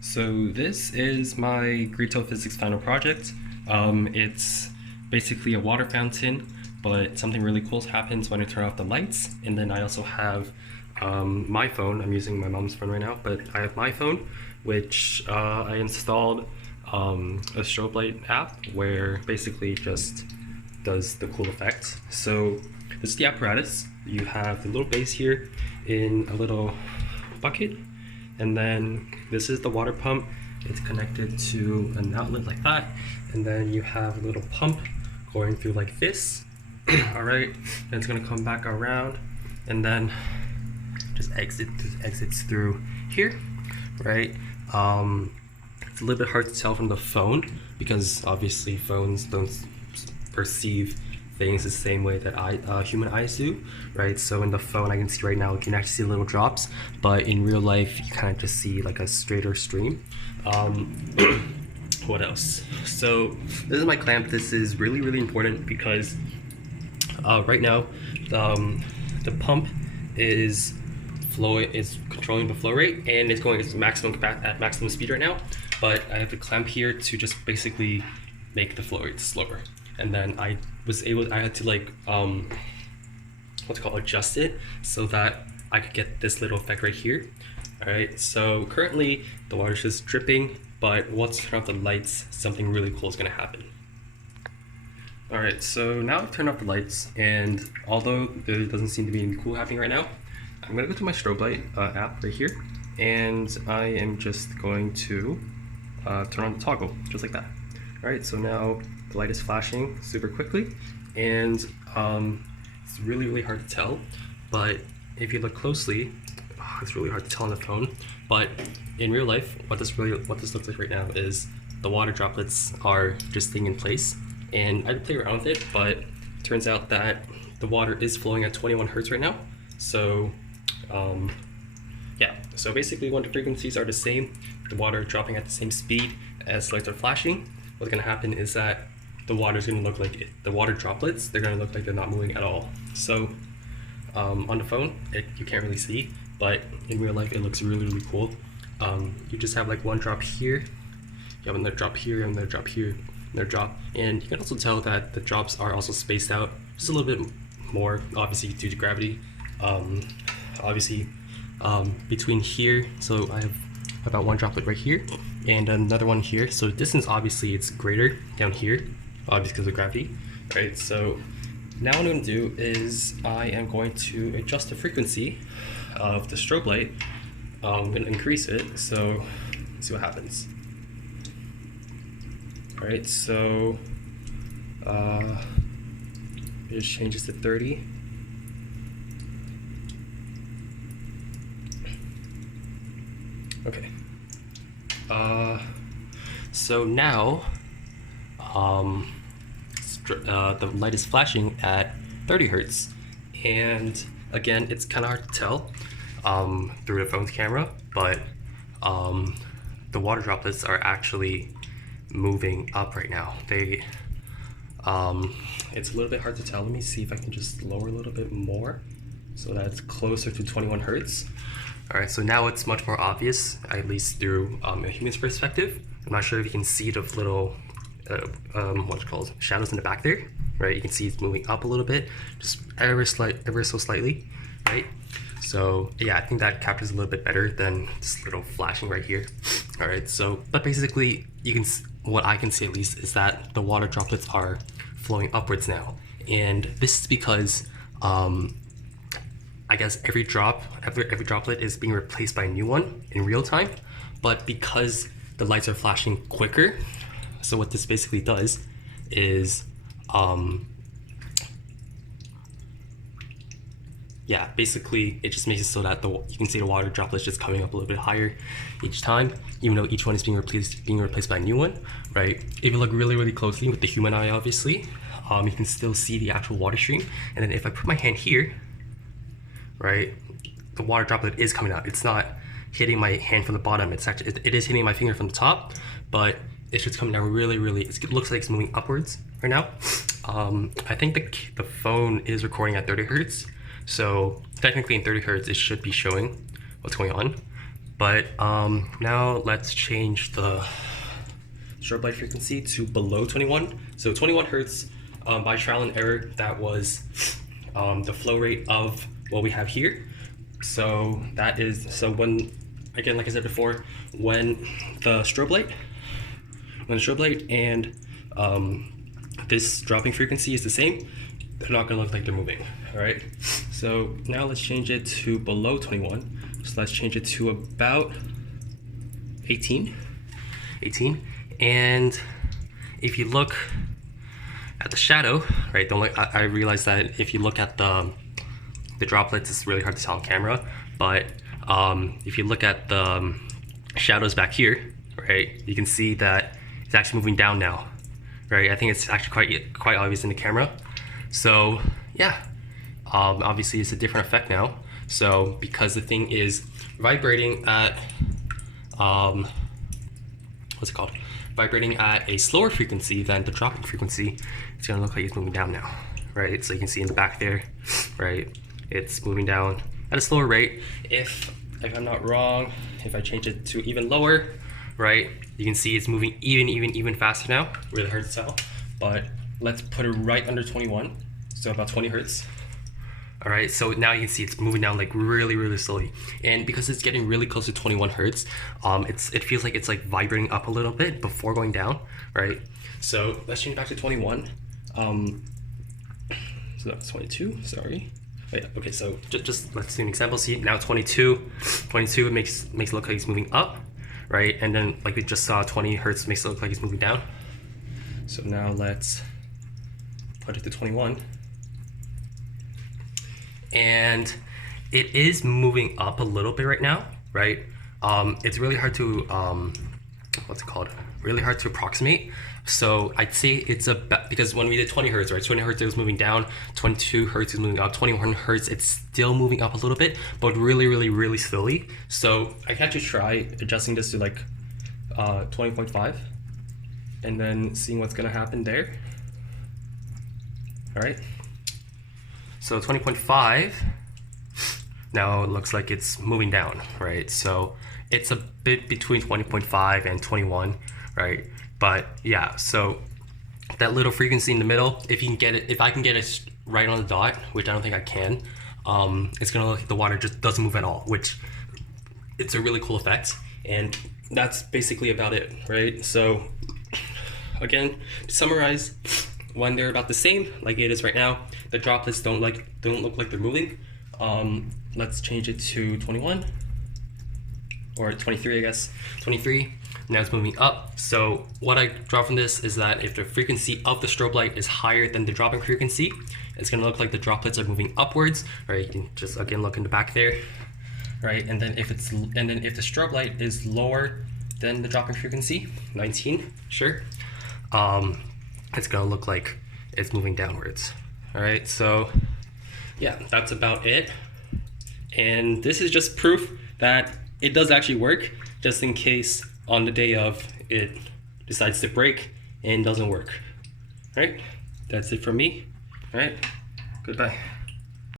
So this is my Grito Physics final project. It's basically a water fountain, but something really cool happens when I turn off the lights. And then I also have my phone. I'm using my mom's phone right now, but I have my phone, which I installed a strobe light app where basically just does the cool effect. So this is the apparatus. You have the little base here in a little bucket, and then this is the water pump. It's connected to an outlet like that, and then you have a little pump going through like this. All right, and it's gonna come back around, and then just exits through here, right? It's a little bit hard to tell from the phone because obviously phones don't perceive things the same way that human eyes do, right? So in the phone I can see right now, you can actually see little drops, but in real life you kind of just see like a straighter stream. What else? So this is my clamp. This is really important because right now the pump is controlling the flow rate, and it's going at maximum speed right now, but I have the clamp here to just basically make the flow rate slower. And then I had to like adjust it so that I could get this little effect right here. All right, so currently the water's just dripping, but once I turn off the lights, something really cool is gonna happen. All right, so now I've turned off the lights, and although there doesn't seem to be anything cool happening right now, I'm gonna go to my strobe light app right here, and I am just going to turn on the toggle, just like that. All right, so now the light is flashing super quickly, and it's really hard to tell, but if you look closely, it's really hard to tell on the phone, but in real life, what this looks like right now is the water droplets are just staying in place. And I play around with it, but it turns out that the water is flowing at 21 hertz right now. So yeah, so basically when the frequencies are the same, the water dropping at the same speed as lights are flashing, what's gonna happen is that the water is gonna look like the water droplets, they're gonna look like they're not moving at all. So on the phone, you can't really see, but in real life, it looks really cool. You just have like one drop here, you have another drop here, another drop here, another drop, and you can also tell that the drops are also spaced out just a little bit more, obviously due to gravity. Between here, so I have about one droplet right here and another one here, so distance obviously it's greater down here, obviously because of gravity, right? So now what I'm going to do is I am going to adjust the frequency of the strobe light. I'm going to increase it, so let's see what happens. All right, so it just changes to 30. Okay. So now the light is flashing at 30 hertz, and again, it's kind of hard to tell through the phone's camera, but the water droplets are actually moving up right now. It's a little bit hard to tell. Let me see if I can just lower a little bit more so that it's closer to 21 hertz. All right, so now it's much more obvious, at least through a human's perspective. I'm not sure if you can see the little shadows in the back there, right? You can see it's moving up a little bit, just ever so slightly, right? So yeah, I think that captures a little bit better than this little flashing right here. All right, so but basically, what I can see at least is that the water droplets are flowing upwards now, and this is because I guess every droplet is being replaced by a new one in real time, but because the lights are flashing quicker, so what this basically does is, yeah, basically it just makes it so that you can see the water droplets just coming up a little bit higher each time, even though each one is being replaced by a new one, right? If you look really closely with the human eye, obviously, you can still see the actual water stream. And then if I put my hand here, right, the water droplet is coming out. It's not hitting my hand from the bottom. It is hitting my finger from the top, but it's just coming down really. It looks like it's moving upwards right now. I think the phone is recording at 30 hertz, so technically in 30 hertz it should be showing what's going on, But now let's change the strobe light frequency to below 21. So 21 hertz, by trial and error, that was the flow rate of what we have here. So that is, so when, again, like I said before, when the strobe light and this dropping frequency is the same, they're not gonna look like they're moving. All right, so now let's change it to below 21. So let's change it to about 18. And if you look at the shadow, right, I realize that if you look at the droplets, it's really hard to tell on camera, but if you look at the shadows back here, right, you can see that it's actually moving down now, right? I think it's actually quite obvious in the camera. So yeah, obviously it's a different effect now. So because the thing is vibrating at what's it called? Vibrating at a slower frequency than the dropping frequency, it's gonna look like it's moving down now, right? So you can see in the back there, right? It's moving down at a slower rate. If I'm not wrong, if I change it to even lower, right, you can see it's moving even faster now. Really hard to tell, but let's put it right under 21, so about 20 hertz. All right, so now you can see it's moving down like really slowly, and because it's getting really close to 21 hertz, it feels like it's like vibrating up a little bit before going down, right? So let's change back to 21. So that's 22. Sorry. Wait, okay, so just let's do an example. See, now 22 it makes it look like it's moving up, right? And then like we just saw, 20 hertz makes it look like it's moving down. So now let's put it to 21. And it is moving up a little bit right now, right? It's really hard to, what's it called? Really hard to approximate. So I'd say it's about, because when we did 20 hertz, right? 20 hertz it was moving down, 22 hertz is moving up, 21 hertz it's still moving up a little bit, but really slowly. So I can actually try adjusting this to like 20.5 and then seeing what's gonna happen there. All right. So 20.5, now it looks like it's moving down, right? So it's a bit between 20.5 and 21, right? But yeah, so that little frequency in the middle, if I can get it right on the dot, which I don't think I can, it's gonna look like the water just doesn't move at all, which it's a really cool effect. And that's basically about it, right? So again, to summarize, when they're about the same, like it is right now, the droplets don't look like they're moving. Let's change it to 21 or 23, I guess. 23. Now it's moving up. So what I draw from this is that if the frequency of the strobe light is higher than the dropping frequency, it's gonna look like the droplets are moving upwards. Right? You can just again look in the back there. Right? And then if the strobe light is lower than the dropping frequency, 19, sure. It's gonna look like it's moving downwards. All right, so yeah, that's about it. And this is just proof that it does actually work, just in case on the day of it decides to break and doesn't work. All right, that's it from me. All right, goodbye.